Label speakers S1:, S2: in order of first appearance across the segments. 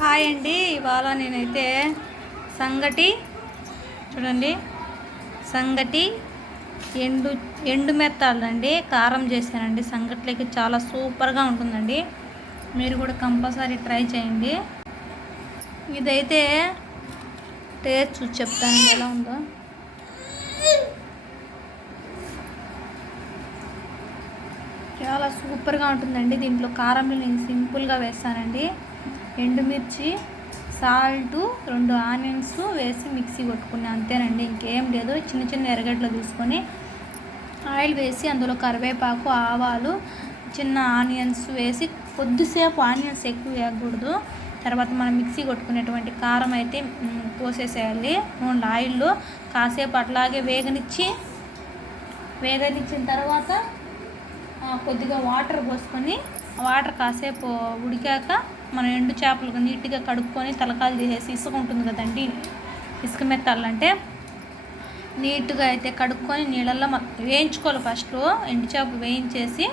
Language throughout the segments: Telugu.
S1: హాయ్ అండి. ఇవాళ నేనైతే సంగటి చూడండి సంగటి ఎండు ఎండు మెత్తాలండి. కారం చేశానండి. సంగట్లోకి చాలా సూపర్గా ఉంటుందండి. మీరు కూడా కంపల్సరీ ట్రై చేయండి. ఇదైతే టేస్ట్ చూసి చెప్తాను ఎలా ఉందో. చాలా సూపర్గా ఉంటుందండి. దీంట్లో కారం నేను సింపుల్గా వేస్తానండి. ఎండుమిర్చి సాల్ట్ రెండు ఆనియన్స్ వేసి మిక్సీ కొట్టుకున్నా. అంతేనండి ఇంకేం లేదు. చిన్న చిన్న ఎర్రగడ్డలు తీసుకొని ఆయిల్ వేసి అందులో కరివేపాకు ఆవాలు చిన్న ఆనియన్స్ వేసి కొద్దిసేపు ఆనియన్స్ ఎక్కువ వేయకూడదు. తర్వాత మనం మిక్సీ కొట్టుకునేటువంటి కారం అయితే పోసేసేయాలి. నూనె ఆయిల్లో కాసేపు అట్లాగే వేగనిచ్చి వేగనిచ్చిన తర్వాత కొద్దిగా వాటర్ పోసుకొని వాటర్ కాసేపు ఉడికాక మనం ఎండు చేపలు నీట్గా కడుక్కొని తలకాలు తీసేసి ఇసుక ఉంటుంది కదండి. ఇసుక మెత్తాలంటే నీట్గా అయితే కడుక్కొని నీళ్ళల్లో వేయించుకోవాలి ఫస్ట్. ఎండు చేప వేయించేసి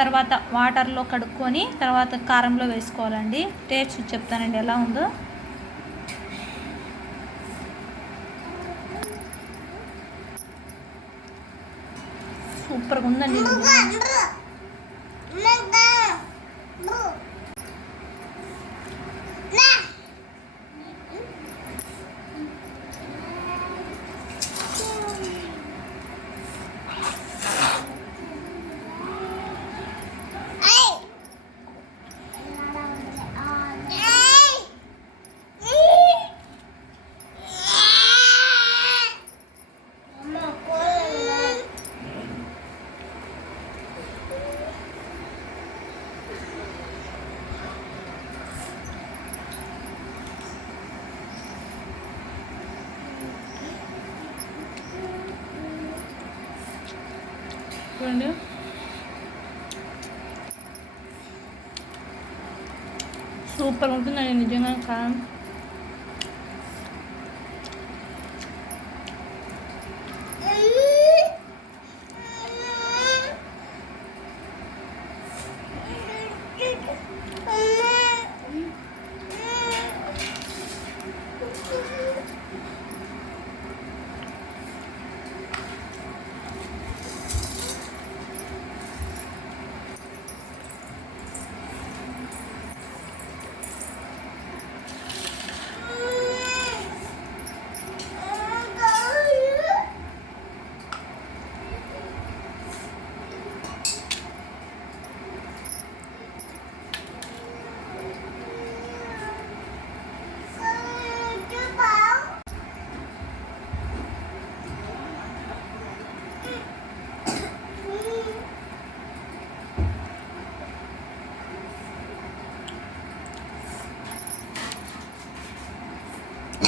S1: తర్వాత వాటర్లో కడుక్కొని తర్వాత కారంలో వేసుకోవాలండి. టేస్ట్ చెప్తానండి ఎలా ఉందో. సూపర్గా ఉందండి చూడండి సూపర్ ఉంటుందండి నిజంగా కారం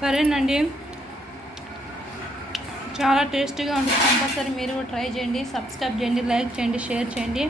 S1: సరేనండి. చాలా టేస్టీగా ఉంటుంది కంపల్సరీ మీరు ట్రై చేయండి సబ్స్క్రైబ్ చేయండి లైక్ చేయండి షేర్ చేయండి.